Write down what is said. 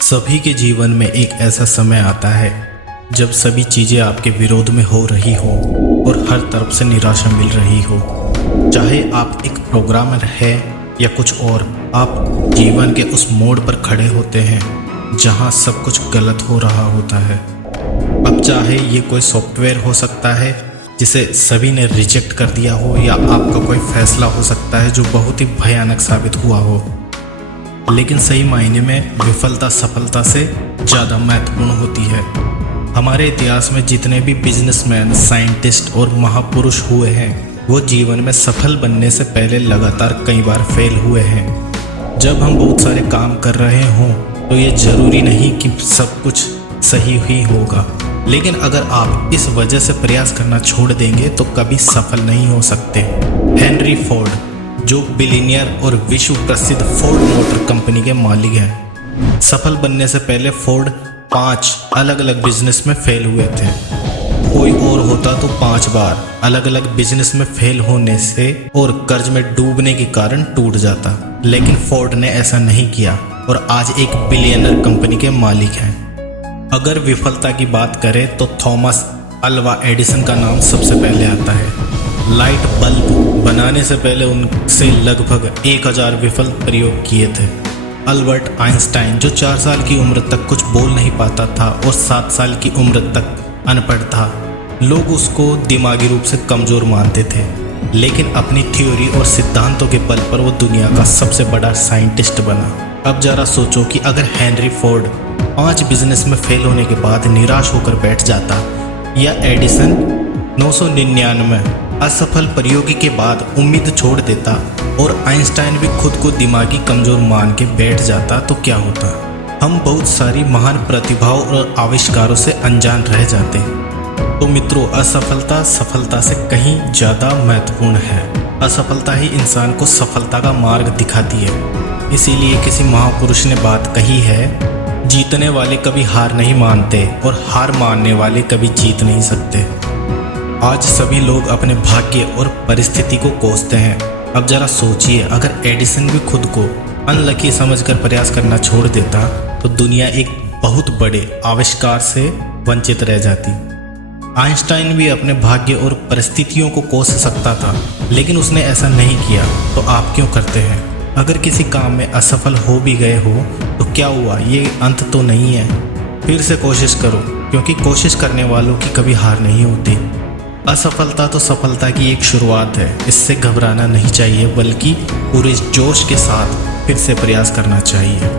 सभी के जीवन में एक ऐसा समय आता है जब सभी चीज़ें आपके विरोध में हो रही हो और हर तरफ से निराशा मिल रही हो। चाहे आप एक प्रोग्रामर है या कुछ और, आप जीवन के उस मोड़ पर खड़े होते हैं जहां सब कुछ गलत हो रहा होता है। अब चाहे ये कोई सॉफ्टवेयर हो सकता है जिसे सभी ने रिजेक्ट कर दिया हो, या आपका कोई फैसला हो सकता है जो बहुत ही भयानक साबित हुआ हो। लेकिन सही मायने में विफलता सफलता से ज़्यादा महत्वपूर्ण होती है। हमारे इतिहास में जितने भी बिजनेसमैन, साइंटिस्ट और महापुरुष हुए हैं, वो जीवन में सफल बनने से पहले लगातार कई बार फेल हुए हैं। जब हम बहुत सारे काम कर रहे हों तो ये ज़रूरी नहीं कि सब कुछ सही ही होगा, लेकिन अगर आप इस वजह से प्रयास करना छोड़ देंगे तो कभी सफल नहीं हो सकते। हेनरी फोर्ड, जो बिलियनियर और विश्व प्रसिद्ध फोर्ड मोटर कंपनी के मालिक हैं, सफल बनने से पहले फोर्ड 5 अलग अलग बिजनेस में फेल हुए थे। कोई और होता तो 5 बार अलग अलग बिजनेस में फेल होने से और कर्ज में डूबने के कारण टूट जाता, लेकिन फोर्ड ने ऐसा नहीं किया और आज एक बिलियनर कंपनी के मालिक हैं। अगर विफलता की बात करें तो थॉमस अल्वा एडिसन का नाम सबसे पहले आता है। लाइट बल्ब बनाने से पहले उनसे लगभग 1000 विफल प्रयोग किए थे। अल्बर्ट आइंस्टाइन, जो 4 साल की उम्र तक कुछ बोल नहीं पाता था और 7 साल की उम्र तक अनपढ़ था, लोग उसको दिमागी रूप से कमज़ोर मानते थे, लेकिन अपनी थ्योरी और सिद्धांतों के बल पर वो दुनिया का सबसे बड़ा साइंटिस्ट बना। अब ज़रा सोचो कि अगर हेनरी फोर्ड 5 बिजनेस में फेल होने के बाद निराश होकर बैठ जाता, या एडिसन 999 असफल प्रयोग के बाद उम्मीद छोड़ देता, और आइंस्टाइन भी खुद को दिमागी कमज़ोर मान के बैठ जाता, तो क्या होता? हम बहुत सारी महान प्रतिभाओं और आविष्कारों से अनजान रह जाते। तो मित्रों, असफलता सफलता से कहीं ज़्यादा महत्वपूर्ण है। असफलता ही इंसान को सफलता का मार्ग दिखाती है। इसीलिए किसी महापुरुष ने बात कही है, जीतने वाले कभी हार नहीं मानते और हार मानने वाले कभी जीत नहीं सकते। आज सभी लोग अपने भाग्य और परिस्थिति को कोसते हैं। अब जरा सोचिए, अगर एडिसन भी खुद को अनलकी समझकर प्रयास करना छोड़ देता तो दुनिया एक बहुत बड़े आविष्कार से वंचित रह जाती। आइंस्टाइन भी अपने भाग्य और परिस्थितियों को कोस सकता था, लेकिन उसने ऐसा नहीं किया। तो आप क्यों करते हैं? अगर किसी काम में असफल हो भी गए हो तो क्या हुआ, ये अंत तो नहीं है। फिर से कोशिश करो, क्योंकि कोशिश करने वालों की कभी हार नहीं होती। असफलता तो सफलता की एक शुरुआत है। इससे घबराना नहीं चाहिए, बल्कि पूरे जोश के साथ फिर से प्रयास करना चाहिए।